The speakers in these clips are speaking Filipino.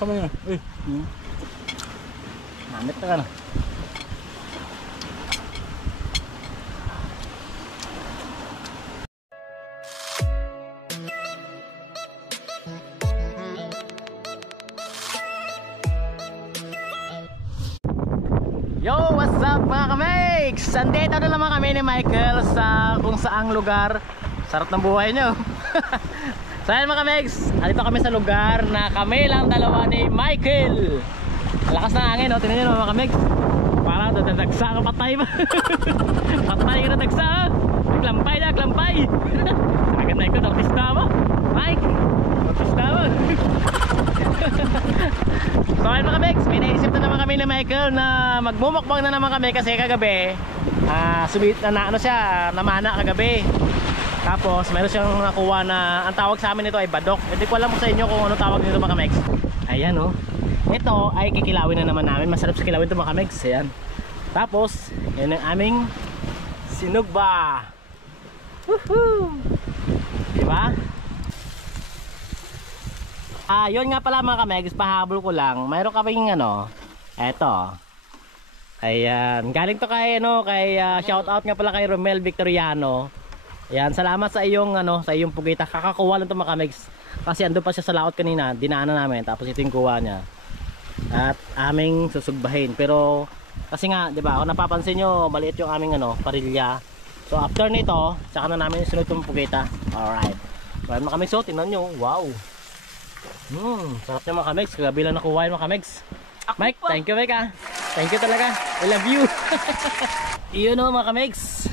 kami na. Namit na ka na. Yo, what's up mga kamegs? Andito na naman kami ni Michael sa kung saang lugar. Sarap ng buhay nyo. So ayan mga kamegs, andito kami sa lugar na kami lang dalawa ni Michael. Malakas na hangin, no? Tingnan nyo mga kamegs. Parang dadagsa ka, patay ba? Patay ka na dagsa, ha? Naglampay na, naglampay. Agad na ikaw, artista mo Mike, artista mo. So ayun mga kamegs, may naisip na naman kami ni Michael na magmumukbang na naman kami kasi kagabi namana kagabi. Tapos meron siyang nakuha na ang tawag sa amin nito ay badok. Hindi ko alam sa inyo kung ano tawag nito mga kamegs. Ayan oh. Ito ay kikilawin na naman namin. Masarap sa kilawin ito mga kamegs. Ayan. Tapos yan ang aming sinugba. Woohoo! Diba? Yun nga pala mga kamegs, pahabol ko lang. Mayroon kaming eto. Ayan, galing to kay shout out nga pala kay Romel Victoriano. Ayan, salamat sa iyong sa iyong pugita. Kakakuha lang to mga kamegs. Kasi ando pa siya sa laot kanina, dinaanan namin. Tapos ito yung kuha niya. At aming susugbahin. Pero kasi nga, 'di ba? Kung napapansin niyo, maliit yung aming parilya. So after nito, saka na namin sunod yung pugita. Alright. So mga kamegs, so tingnan niyo. Wow. Sarap niya mga kamegs. Kagabi lang nakuha yung mga kamegs. Mike, thank you Mike. Thank you talaga. I love you. Iyon o mga kamegs.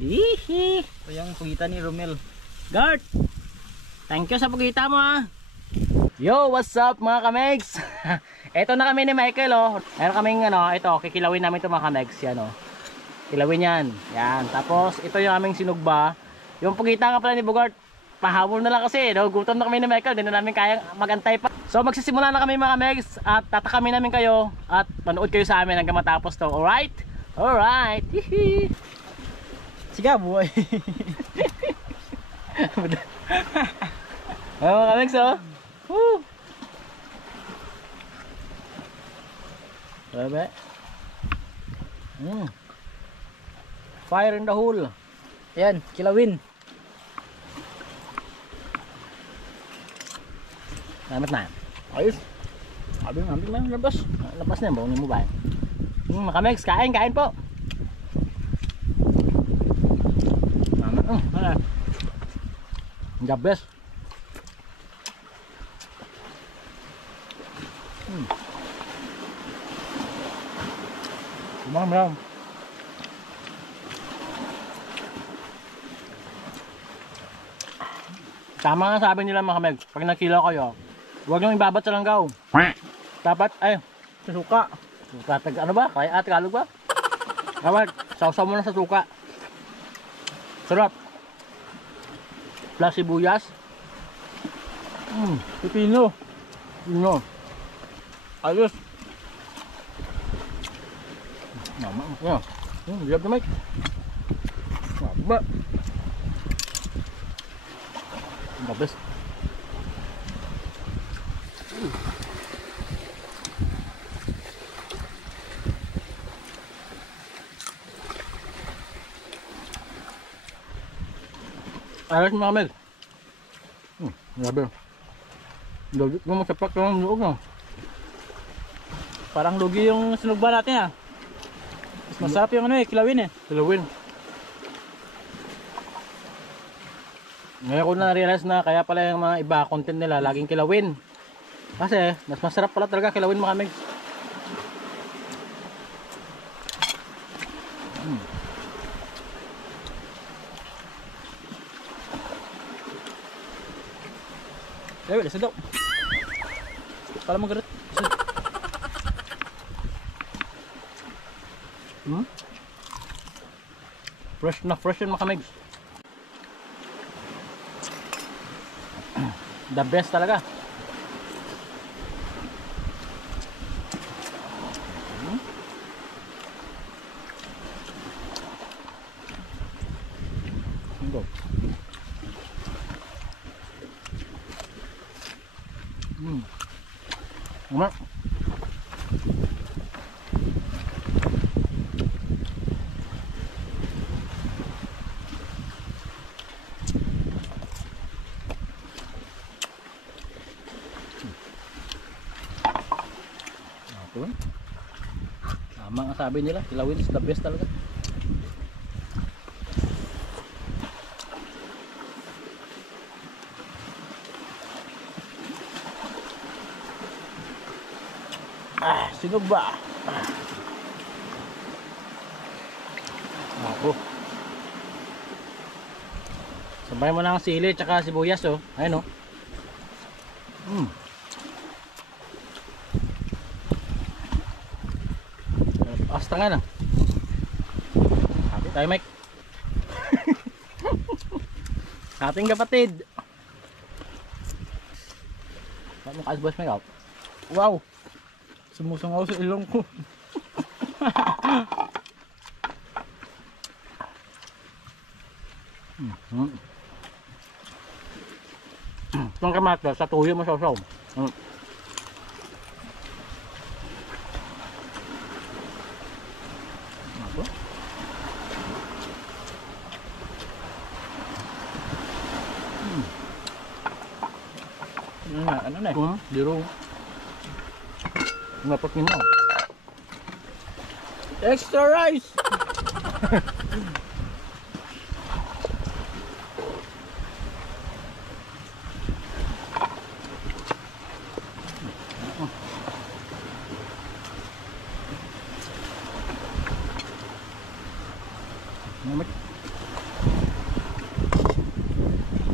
Hihi. Ito yung pugita ni Romel. Gart, thank you sa pugita mo ha. Yo, what's up mga kamegs. Eto na kami ni Michael oh. Meron kaming ito, kikilawin namin ito mga kamegs. Yan oh. Kilawin yan. Yan. Tapos ito yung aming sinugba. Yung pugita nga pala ni Bogart, pahabol na lang kasi, gutom na kami ni Michael, hindi na namin kayang magantay pa. So magsisimula na kami mga kamegs at tatakamin namin kayo at manood kayo sa amin hanggang matapos to. Alright? Alright. Hihi. Sige boy. Mga kamegs oh. Woo. Grabe. Fire in the hole. Ayan, kilawin. Namat na. Ayos. Sabi namin lang labas. Labas na, bawang mo ba? Mga kamegs, kain po. Namat. The best. Kumang. Tama nga sabi nila mga kamegs, pag nakila kayo, huwag nyo ibabat sa langgaw. Dapat, sa suka. Suka, ano ba? Kaya Tagalog ba? Dapat, sausaw mo na sa suka. Sarap. Plus sibuyas. Pipino. Pino. Ayos. Mama. Lihat na Mike. Mama. Mabes. Ayos mga kamel. Grabe. Lugit mo magsapak ng loob no. Parang lugi yung sinugba natin ah. Mas masarap yung kilawin eh. Kilawin. Ngayon ko na-realize na kaya pala yung mga iba content nila laging kilawin. Kasi mas masarap pala talaga kilawin mga kamig. Wala sedap. Kalau magaret. Fresh yun mga kamig. The best talaga. Go. Ano? Tama ang sabi nila, kilawin is the best talaga. Sinog ba? Ako. Sabay mo na ang sili tsaka sibuyas oh. Ayun oh. Asta nga na. Happy tayo Mike. Ating kapatid. Saan mo kaasbas Mike out? Wow. Sumusungaw sa ilong ko. Itong kamatis sa tuyo mo saw-saw. Ano na eh? Diro. Ngapot ni mo. Extra rice.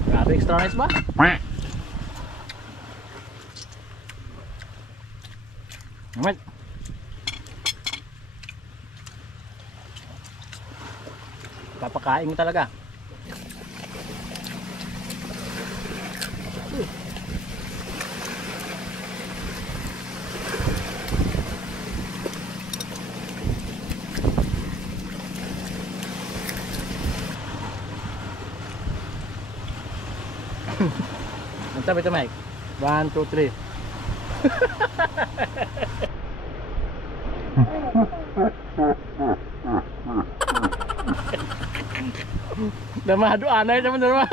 Grabe extra rice ba? Naman. Papakain mo talaga. Ang sabi ito Mike? 1, 2, 3. Damado anay naman naman.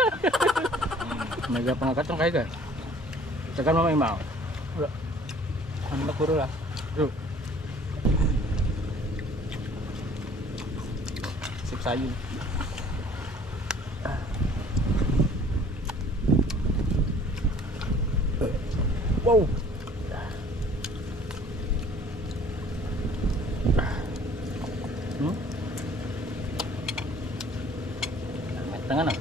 Mega pangakatong kayo guys. Tagal mo may mao. Wala. Ano na puro la? Sip sayo. Wow. Tangan na.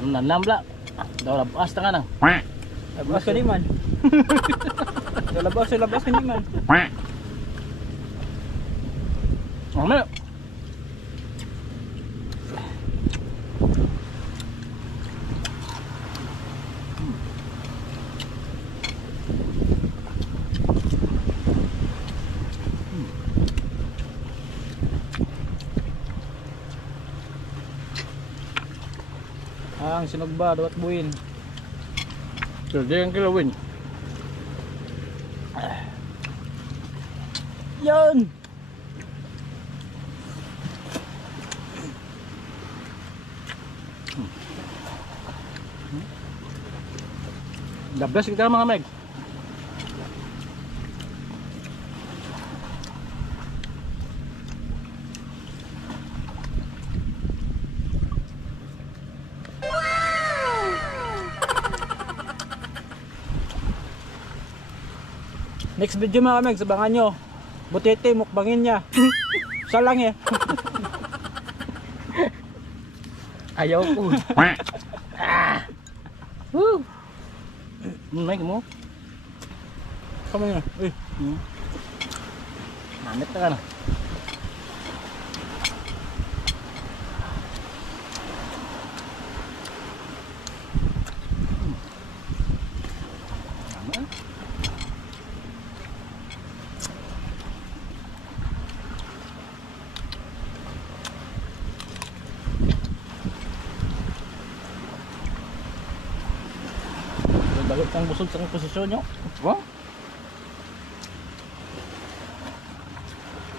Nanambla. Daw labas tangan na. Labas ka naman. Labas ka naman. Ano? Ang sinog ba, dawat buin. So, di ang kilawin. Yan! Dablas kita mga Meg. Next video mga kameg, sabangan nyo. Butete, mukbangin niya. Siya lang eh. Ayaw ko. Woo! Meg mo? Kamay na. Uy. Namit na ka na. Bagot kang busog sa posisyon nyo. Wow.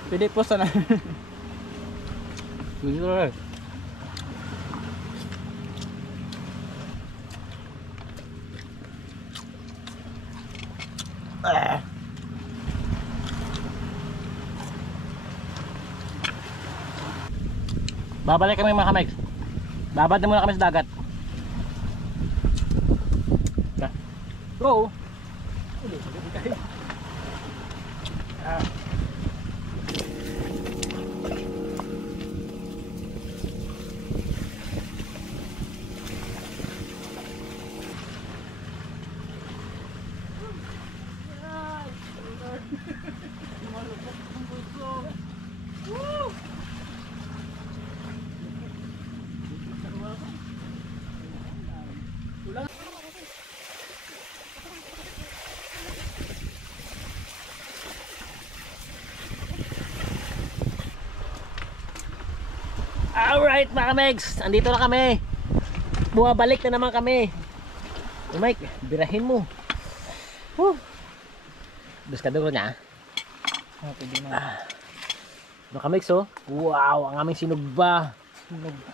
Pwede po sana. Pwede na. Babalik kami mga kamegs. Babad na muna kami sa dagat. Go. Alright mga kamegs, andito na kami. Bumabalik na naman kami. Hey Mike, birahin mo. Buskador niya. Pwede na. Mga kamegs oh. Wow, ang aming sinugba.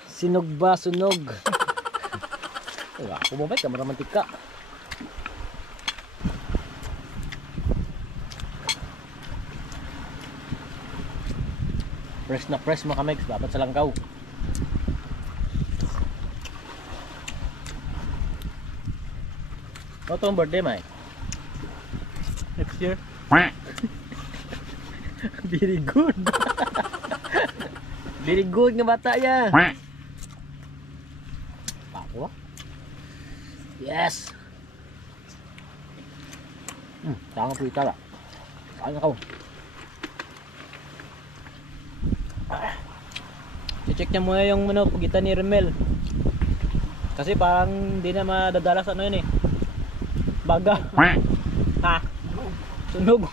Sinugba, sunog. Ako mo Mike, maromantik ka. Press na press mga kamegs, dapat sa langkaw. Ano itong birthday, Mike? Next year. Very good. Very good nga bata ya. Ako? Yes. Tangan po itala. Saan ako? I-check niya muna yung pagitan ni Remel. Kasi parang hindi na madadalas ano yun eh. Baga. Ha? Sunog.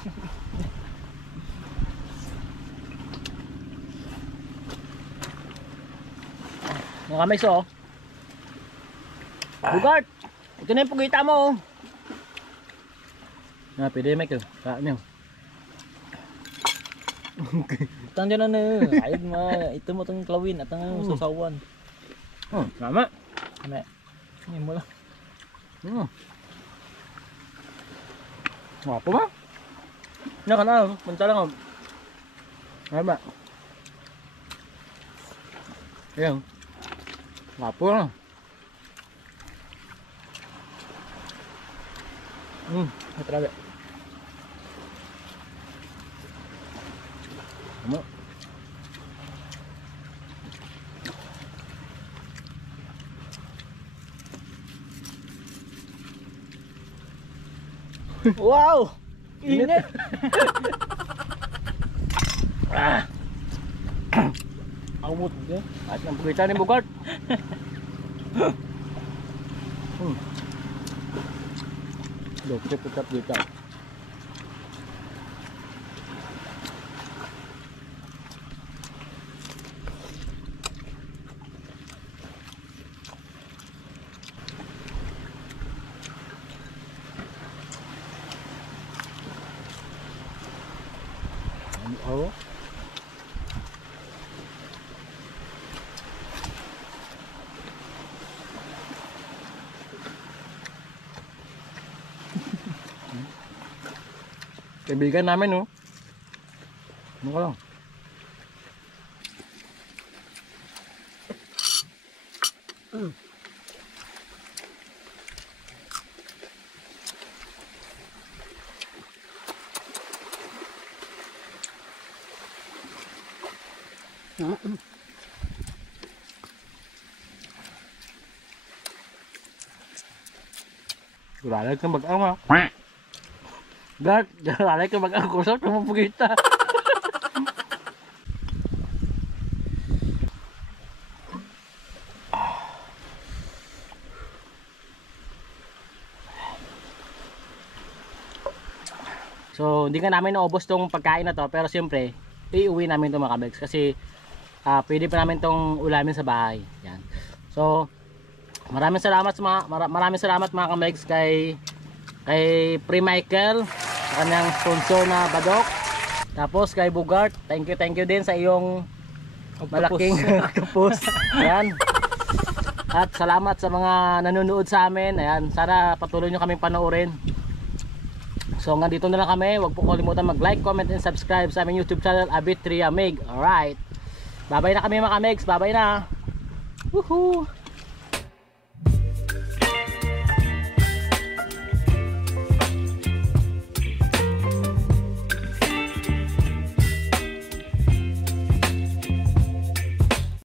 Mga kamegs oh. Bugart! Ito na yung pagkita mo oh. Pwede Mike oh. Saan nyo? Tang dyan na. Ayag ito mo itong klawin at ang susawan. Tama. Kame. Ngayon mo lang. Wapo ba? Naka na, punta lang oh. Tama. Ayan. Wapo lang. Matrabe. Tama. Wow! Init! Awot eh. At ang pagkita ni Bugart. Dokter pukat dito. Oh. Kaibigan namin oh. Ano ka lang? Gulay kang mag-ang ha. Gart, gulay kang mag-ang kusot mo pagkita. So, hindi ka namin naubos tong pagkain na to, pero siyempre, iuwi namin itong mga kabegs kasi pwede pa namin tong ulamin sa bahay. Yan. So, maraming salamat mga kabegs kay Pre Michael sa kanyang sponsor na Badok. Tapos kay Bugart, thank you din sa iyong malaking octopus. Ayan. At salamat sa mga nanonood sa amin. Ayan, sana patuloy nyo kaming panoorin. So hanggang dito na lang kami. Huwag po kalimutan mag-like, comment, and subscribe sa aming YouTube channel, Abit Tria Meg. Alright. Bye-bye na kami mga kamegs. Bye-bye na. Woohoo!